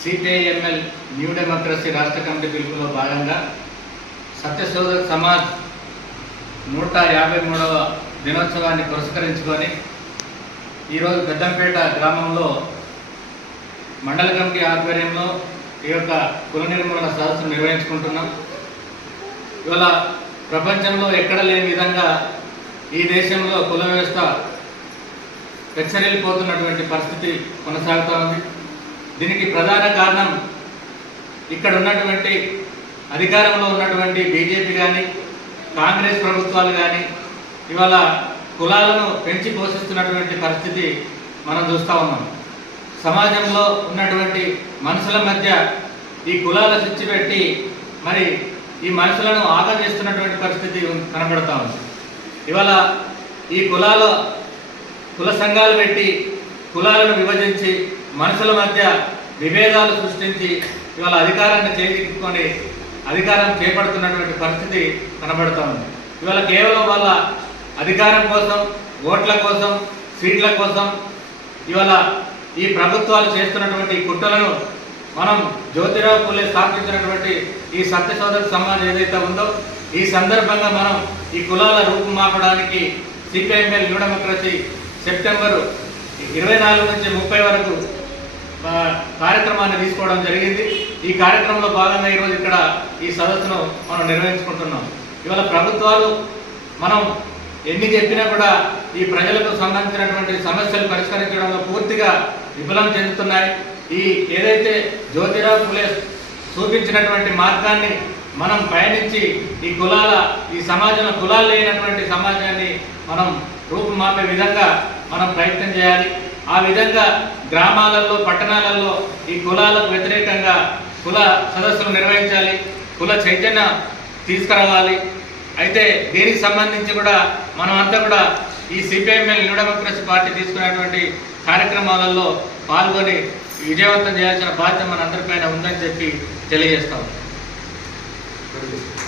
CPIML new democracy రాష్ట్ర committee పిలుపులో భాగంగా సత్యశోధక్ సమాజ్ నూట యాభై మూడవ దినోత్సవాన్ని పురస్కరించుకొని ఈరోజు పెద్దంపేట గ్రామంలో మండల కమిటీ ఆధ్వర్యంలో ఈ యొక్క కుల నిర్మూలన సదస్సు నిర్వహించుకుంటున్నాం. ఇవాళ ప్రపంచంలో ఎక్కడ లేని విధంగా ఈ దేశంలో కుల వ్యవస్థ వెచ్చరిల్లిపోతున్నటువంటి పరిస్థితి కొనసాగుతూ ఉంది. దీనికి ప్రధాన కారణం ఇక్కడ ఉన్నటువంటి అధికారంలో ఉన్నటువంటి బీజేపీ కానీ కాంగ్రెస్ ప్రభుత్వాలు కానీ ఇవాళ కులాలను పెంచి పోషిస్తున్నటువంటి పరిస్థితి మనం చూస్తూ ఉన్నాం. సమాజంలో ఉన్నటువంటి మనుషుల మధ్య ఈ కులాల శిక్షి పెట్టి మరి ఈ మనుషులను ఆదా చేస్తున్నటువంటి పరిస్థితి కనబడతా ఉంది. ఇవాళ ఈ కులాల కుల సంఘాలు పెట్టి కులాలను విభజించి మనుషుల మధ్య విభేదాలు సృష్టించి ఇవాళ అధికారాన్ని చేజిక్కొని అధికారం చేపడుతున్నటువంటి పరిస్థితి కనబడుతూ ఉంది. ఇవాళ కేవలం వాళ్ళ అధికారం కోసం ఓట్ల కోసం సీట్ల కోసం ఇవాళ ఈ ప్రభుత్వాలు చేస్తున్నటువంటి కుట్రలను మనం జ్యోతిరావు పూలే స్థాపించినటువంటి ఈ సత్యశోధక సమాజ్ ఏదైతే ఉందో ఈ సందర్భంగా మనం ఈ కులాల రూపుమాపడానికి CPI ML new democracy September ఇరవై నాలుగు నుంచి ముప్పై వరకు కార్యక్రమాన్ని తీసుకోవడం జరిగింది. ఈ కార్యక్రమంలో భాగంగా ఈరోజు ఇక్కడ ఈ సదస్సును మనం నిర్వహించుకుంటున్నాం. ఇవాళ ప్రభుత్వాలు మనం ఎన్ని చెప్పినా కూడా ఈ ప్రజలకు సంబంధించినటువంటి సమస్యలు పరిష్కరించడంలో పూర్తిగా విఫలం చెందుతున్నాయి. ఈ ఏదైతే జ్యోతిరావు ఫులే చూపించినటువంటి మార్గాన్ని మనం పయనించి ఈ కులాల ఈ సమాజంలో కులాలు లేనటువంటి సమాజాన్ని మనం రూపుమాపే విధంగా మనం ప్రయత్నం చేయాలి. ఆ విధంగా గ్రామాలలో పట్టణాలలో ఈ కులాలకు వ్యతిరేకంగా కుల సదస్సులు నిర్వహించాలి కుల చైతన్య తీసుకురావాలి. అయితే దీనికి సంబంధించి కూడా మనం అంతా కూడా ఈ సిపిఎంఎల్ న్యూ డెమోక్రసీ పార్టీ తీసుకున్నటువంటి కార్యక్రమాలలో పాల్గొని విజయవంతం చేయాల్సిన బాధ్యత మనందరిపైన ఉందని చెప్పి తెలియజేస్తాం Thank you.